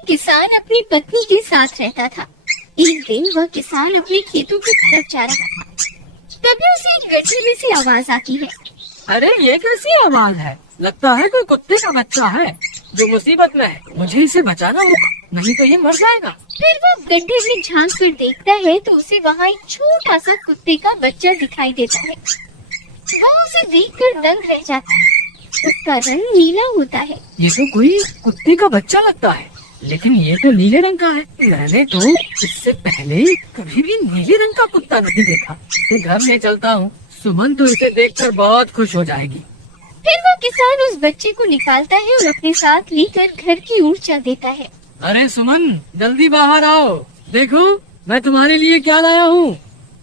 एक किसान अपनी पत्नी के साथ रहता था। एक दिन वह किसान अपने खेतों की तरफ जा रहा था। तभी उसे एक गड्ढे में से आवाज आती है। अरे ये कैसी आवाज है? लगता है कोई कुत्ते का बच्चा है जो मुसीबत में है। मुझे इसे बचाना होगा, नहीं तो ये मर जाएगा। फिर वह गड्ढे में झांक कर देखता है तो उसे वहाँ एक छोटा सा कुत्ते का बच्चा दिखाई देता है। वह उसे देखकर दंग रह जाता है। उसका रंग नीला होता है। ये तो कोई कुत्ते का बच्चा लगता है, लेकिन ये तो नीले रंग का है। मैंने तो इससे पहले कभी भी नीले रंग का कुत्ता नहीं देखा। मैं घर में चलता हूँ, सुमन तो इसे देखकर बहुत खुश हो जाएगी। फिर वह किसान उस बच्चे को निकालता है और अपने साथ लेकर घर की ओर चल देता है। अरे सुमन, जल्दी बाहर आओ, देखो मैं तुम्हारे लिए क्या लाया हूँ।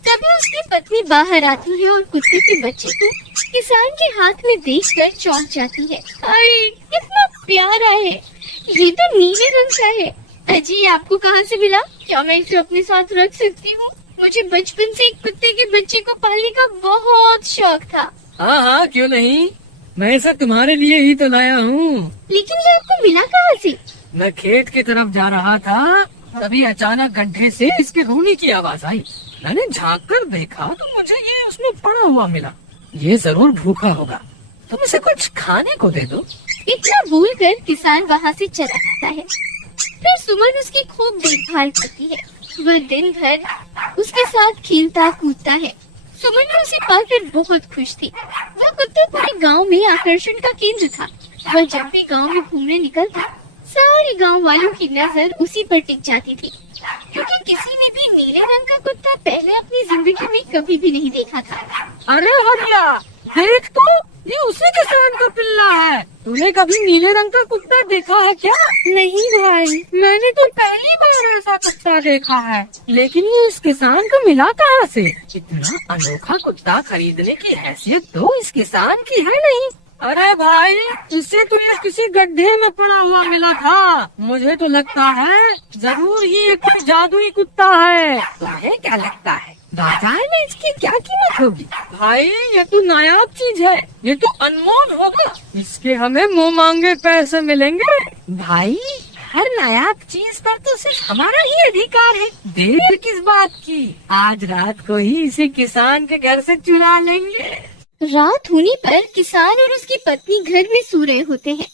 तभी उसकी पत्नी बाहर आती है और कुत्ते के बच्चे को किसान के हाथ में देखकर चौंक जाती है। अरे कितना प्यारा है, ये तो नीले रंग का है। अजी आपको कहाँ से मिला? क्या मैं इसे अपने साथ रख सकती हूँ? मुझे बचपन से एक कुत्ते के बच्चे को पालने का बहुत शौक था। हाँ हाँ, क्यों नहीं, मैं इसे तुम्हारे लिए ही तो लाया हूँ। लेकिन ये आपको मिला कहाँ से? मैं खेत की तरफ जा रहा था, तभी अचानक गड्ढे से इसके रोने की आवाज आई। मैंने झांक कर देखा तो मुझे ये उसमें पड़ा हुआ मिला। ये जरूर भूखा होगा, तुम इसे कुछ खाने को दे दो। इतना बोलकर किसान वहाँ से चला जाता है। फिर सुमन उसकी खूब देखभाल करती है। वह दिन भर उसके साथ खेलता कूदता है। सुमन ने उसे पाकर बहुत खुश थी। वह कुत्ता पूरे गांव में आकर्षण का केंद्र था। वह जब भी गांव में घूमने निकलता, सारे गांव वालों की नजर उसी पर टिक जाती थी, क्योंकि किसी ने भी नीले रंग का कुत्ता पहले अपनी जिंदगी में कभी भी नहीं देखा था। अरे हरिया, देख तो, ये उसी किसान का पिल्ला है। तूने कभी नीले रंग का कुत्ता देखा है क्या? नहीं भाई, मैंने तो पहली बार ऐसा कुत्ता देखा है। लेकिन ये इस किसान को मिला कहाँ से? इतना अनोखा कुत्ता खरीदने की हैसियत तो इस किसान की है नहीं। अरे भाई, इससे तो ये किसी गड्ढे में पड़ा हुआ मिला था। मुझे तो लगता है जरूर ही ये कोई जादुई कुत्ता है। तुम्हें क्या लगता है बाजार में इसकी क्या कीमत होगी? भाई ये तो नायाब चीज है, ये तो अनमोल होगा। इसके हमें मुंह मांगे पैसे मिलेंगे। भाई हर नायाब चीज पर तो सिर्फ हमारा ही अधिकार है। देर किस बात की, आज रात को ही इसे किसान के घर से चुरा लेंगे। रात होने पर किसान और उसकी पत्नी घर में सो रहे होते हैं।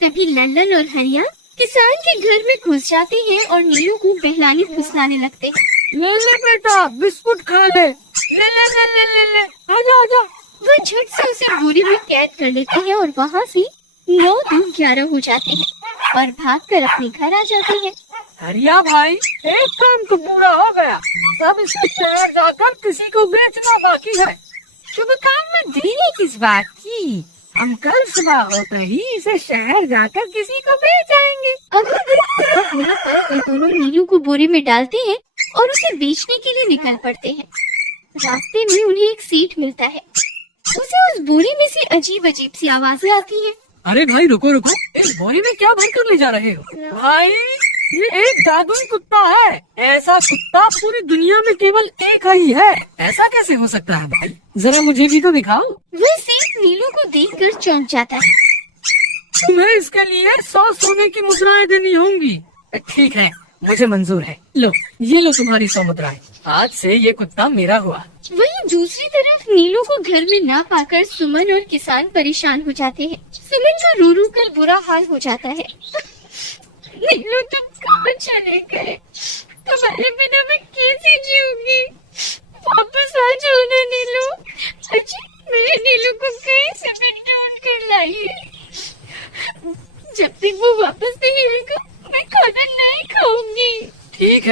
तभी लल्लन और हरिया किसान के घर में घुस जाते हैं और नीलू को बहलाने फुसलाने लगते हैं। ले ले बेटा, बिस्कुट खा ले। ले ले ले ले ले ले, आजा आजा। वह झट से उसे बोरी में कैद कर लेते हैं और वहाँ से 9 दूर 11 हो जाते हैं और भागकर अपने घर आ जाते हैं। हरिया भाई, एक काम तो पूरा हो गया। अब इसे शहर जाकर किसी को बेचना बाकी है। शुभ काम में देरी किस बात की? हम कल सुबह होते ही इसे शहर जाकर किसी को बेच आएंगे। यहाँ पर वे दोनों नीलू को बोरी में डालते हैं और उसे बेचने के लिए निकल पड़ते हैं। रास्ते में उन्हें एक सेठ मिलता है। उसे उस बोरी में से अजीब अजीब सी आवाजें आती हैं। अरे भाई रुको रुको, इस बोरी में क्या भर कर ले जा रहे हो? भाई ये एक जादुई कुत्ता है। ऐसा कुत्ता पूरी दुनिया में केवल एक ही है। ऐसा कैसे हो सकता है भाई? जरा मुझे भी तो दिखाओ। वह सेठ नीलू को देखकर चौंक जाता है। तुम्हें इसके लिए 100 सोने की मुद्राएं देनी होंगी। ठीक है, मुझे मंजूर है। लो, ये लो तुम्हारी 100 मुद्राएं। आज से ये कुत्ता मेरा हुआ। वहीं दूसरी तरफ नीलू को घर में न पाकर सुमन और किसान परेशान हो जाते हैं। सुमन का रो रो कर बुरा हाल हो जाता है। नीलू तुम कहाँ चले गए? तुम्हारे बिना मैं कैसे जीऊंगी? वापस आ जाओ ना नीलू। अजी मेरे नीलू को कहीं से भी ढूंढ कर लाइए। जब तक वो वापस नहीं आएगा मैं खाना नहीं खाऊंगी। ठीक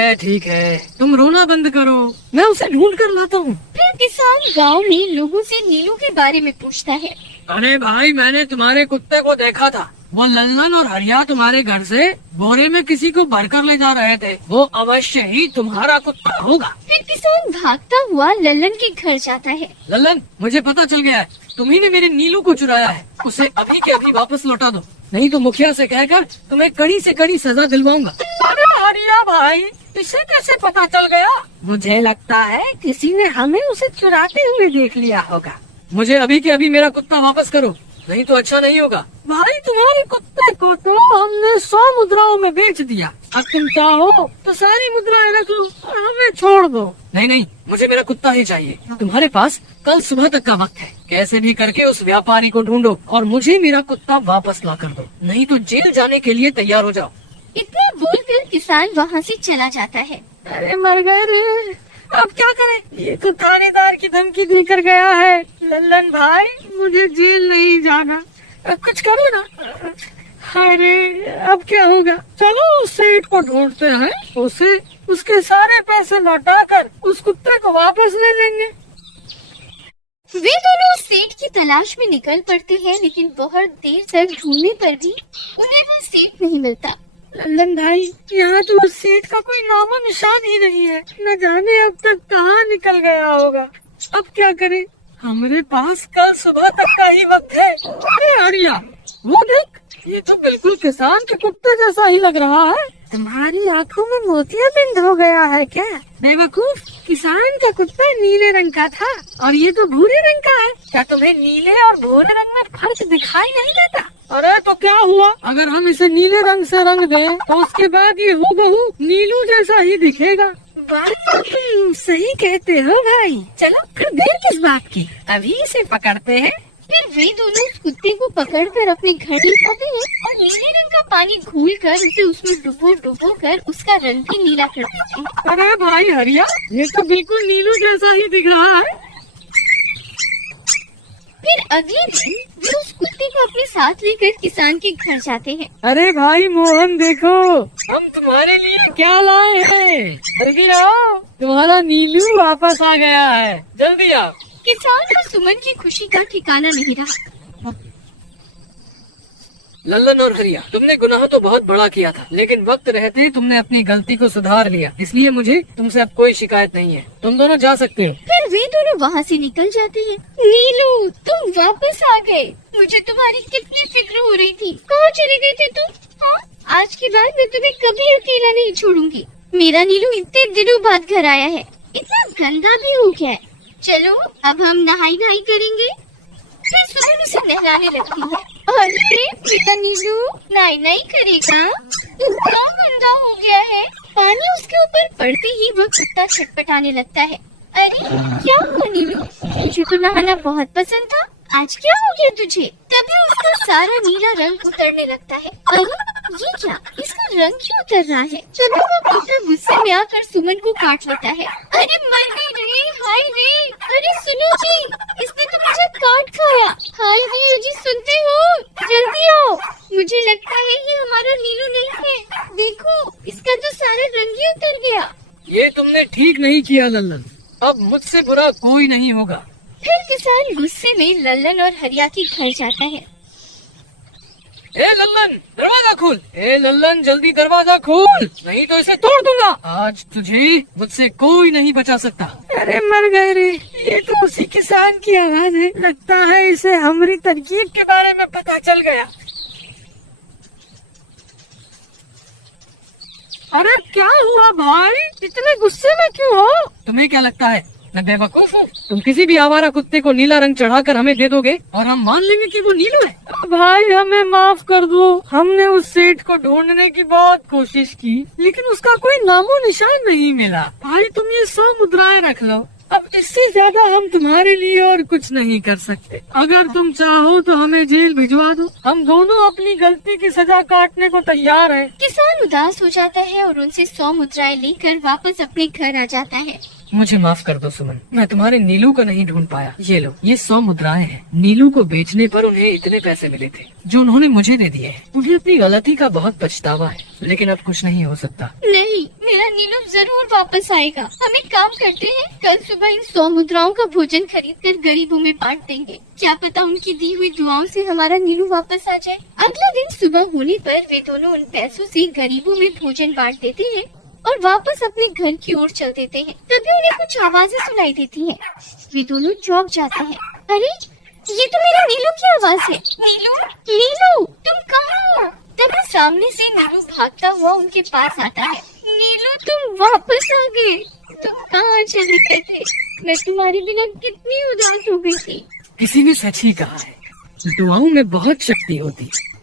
है, तुम रोना बंद करो, मैं उसे ढूंढ कर लाता हूँ। फिर किसान गांव में लोगों से नीलू के बारे में पूछता है। अरे भाई, मैंने तुम्हारे कुत्ते को देखा था। वो लल्लन और हरिया तुम्हारे घर से बोरे में किसी को भरकर ले जा रहे थे। वो अवश्य ही तुम्हारा कुत्ता होगा। फिर किसान भागता हुआ लल्लन के घर जाता है। लल्लन, मुझे पता चल गया है, तुम्ही ने मेरे नीलू को चुराया है। उसे अभी के अभी वापस लौटा दो, नहीं तो मुखिया से कहकर तुम्हें कड़ी से कड़ी सजा दिलवाऊंगा। अरे हरिया भाई, इसे कैसे पता चल गया? मुझे लगता है किसी ने हमें उसे चुराते हुए देख लिया होगा। मुझे अभी के अभी मेरा कुत्ता वापस करो। नहीं तो अच्छा नहीं होगा। भाई तुम्हारे कुत्ते को तो हमने 100 मुद्राओं में बेच दिया। अब तुम चाहो तो सारी मुद्राएं रख लो और हमें छोड़ दो। नहीं नहीं, मुझे मेरा कुत्ता ही चाहिए। तुम्हारे पास कल सुबह तक का वक्त है। कैसे भी करके उस व्यापारी को ढूंढो और मुझे मेरा कुत्ता वापस ला कर दो, नहीं तो जेल जाने के लिए तैयार हो जाओ। इतना बोलकर किसान वहाँ से चला जाता है। अरे मर गए रे, अब क्या करें? ये तो थानेदार की धमकी देकर गया है। लल्लन भाई, मुझे जेल नहीं जाना, अब कुछ करो ना। अरे अब क्या होगा? चलो उस सेठ को ढूंढते हैं, उसे उसके सारे पैसे लौटाकर उस कुत्ते को वापस ले लेंगे। वे दोनों सेठ की तलाश में निकल पड़ते हैं, लेकिन बहुत देर तक ढूंढने पर भी उन्हें वो सेठ नहीं मिलता। लल्लन भाई, यहाँ तो उस सेठ का कोई नामो निशान ही नहीं है। न जाने अब तक कहाँ निकल गया होगा। अब क्या करें? हमारे पास कल सुबह तक का ही वक्त है। अरे आर्या, वो देख, ये तो बिल्कुल किसान के कुत्ते जैसा ही लग रहा है। तुम्हारी आंखों में मोतियाबिंद हो गया है क्या? बेवकूफ, किसान का कुत्ता नीले रंग का था और ये तो भूरे रंग का है। क्या तुम्हें नीले और भूरे रंग में फर्क दिखाई नहीं देता? अरे तो क्या हुआ, अगर हम इसे नीले रंग से रंग दें तो उसके बाद ये हूबहू नीलू जैसा ही दिखेगा। बात तो तुम सही कहते हो भाई। चलो फिर देर किस बात की, अभी इसे पकड़ते हैं। फिर वे दोनों उस कुत्ते को पकड़कर अपने घर ले जाते हैं और नीले रंग का पानी घोलकर उसे उसमें डुबो कर उसका रंग भी नीला कर देते हैं। अरे भाई हरिया, ये तो बिल्कुल नीलू जैसा ही दिख रहा है। फिर अगले दिन वे उस कुत्ते को अपने साथ लेकर किसान के घर जाते हैं। अरे भाई मोहन, देखो हम तुम्हारे लिए क्या लाए हैं। जल्दी आओ, तुम्हारा नीलू वापस आ गया है, जल्दी आओ। किसान और सुमन की खुशी का ठिकाना नहीं रहा। लल्लन और हरिया, तुमने गुनाह तो बहुत बड़ा किया था, लेकिन वक्त रहते तुमने अपनी गलती को सुधार लिया, इसलिए मुझे तुमसे अब कोई शिकायत नहीं है। तुम दोनों जा सकते हो। फिर वे दोनों वहाँ से निकल जाते हैं। नीलू, तुम वापस आ गए। मुझे तुम्हारी कितनी फिक्र हो रही थी। कहाँ चले गए थे तुम? हाँ? आज के बाद मैं तुम्हें कभी अकेला नहीं छोड़ूंगी। मेरा नीलू इतने दिनों बाद घर आया है, इतना गंदा भी हो गया है। चलो अब हम नहाई धोई करेंगे। फिर सुमन उसे नहलाने लगती है। अरे मेरा नीलू नाई नाई करेगा, इतना गंदा हो गया है। पानी उसके ऊपर पड़ते ही वह कुत्ता छटपटाने लगता है। अरे क्या हुआ नीलू? मुझे तो नहाना बहुत पसंद था, आज क्या हो गया तुझे? तभी उसका सारा नीला रंग उतरने लगता है। अरे ये क्या, इसका रंग क्यों उतर रहा है? तभी वो कुत्ता गुस्से में आकर सुमन को काट लेता है। अरे मर गई रे, हाय रे। अरे सुनो जी, इसने तो मुझे काट खाया। हाय रे जी, सुनते हो? जल्दी आओ, मुझे लगता है ये हमारा नीलू नहीं है। देखो, इसका तो सारा रंग ही उतर गया। ये तुमने ठीक नहीं किया लल्लन, अब मुझसे बुरा कोई नहीं होगा। फिर किसान गुस्से में लल्लन और हरिया के घर जाता है। ए लल्लन, दरवाजा खोल। ए लल्लन, जल्दी दरवाजा खोल, नहीं तो इसे तोड़ दूंगा। आज तुझे मुझसे कोई नहीं बचा सकता। अरे मर गए रे, ये तो उसी किसान की आवाज है। लगता है इसे हमारी तरकीब के बारे में पता चल गया। अरे क्या हुआ भाई, इतने गुस्से में क्यों हो? तुम्हें क्या लगता है मैं बेवकूफ हूँ? तुम किसी भी आवारा कुत्ते को नीला रंग चढ़ाकर हमें दे दोगे और हम मान लेंगे कि वो नीलू है। भाई हमें माफ कर दो, हमने उस सेठ को ढूंढने की बहुत कोशिश की, लेकिन उसका कोई नामो निशान नहीं मिला। भाई तुम ये 100 मुद्राएं रख लो, अब इससे ज्यादा हम तुम्हारे लिए और कुछ नहीं कर सकते। अगर तुम चाहो तो हमें जेल भिजवा दो, हम दोनों अपनी गलती की सजा काटने को तैयार हैं। किसान उदास हो जाता है और उनसे 100 मुद्राएं लेकर वापस अपने घर आ जाता है। मुझे माफ कर दो सुमन, मैं तुम्हारे नीलू को नहीं ढूंढ पाया। ये लो, ये 100 मुद्राएं हैं। नीलू को बेचने पर उन्हें इतने पैसे मिले थे जो उन्होंने मुझे दे दिए हैं। उन्हें अपनी गलती का बहुत पछतावा है, लेकिन अब कुछ नहीं हो सकता। नहीं, मेरा नीलू जरूर वापस आएगा। हम एक काम करते हैं, कल सुबह इन 100 मुद्राओं का भोजन खरीद कर गरीबों में बांट देंगे। क्या पता उनकी दी हुई दुआओं से हमारा नीलू वापस आ जाए। अगले दिन सुबह होने पर वे दोनों उन पैसों से गरीबों में भोजन बांट देते हैं और वापस अपने घर की ओर चल देते हैं। तभी उन्हें कुछ आवाजें सुनाई देती हैं। वे दोनों चौंक जाते हैं। अरे ये तो मेरा नीलू की आवाज है। नीलू, नीलू तुम कहाँ हो? तभी सामने से नीलू भागता हुआ उनके पास आता है। नीलू तुम वापस आ गए, तुम कहाँ चले गए थे? मैं तुम्हारे बिना कितनी उदास हो गई थी। किसी ने सच ही कहा है, दुआओं में बहुत शक्ति होती है।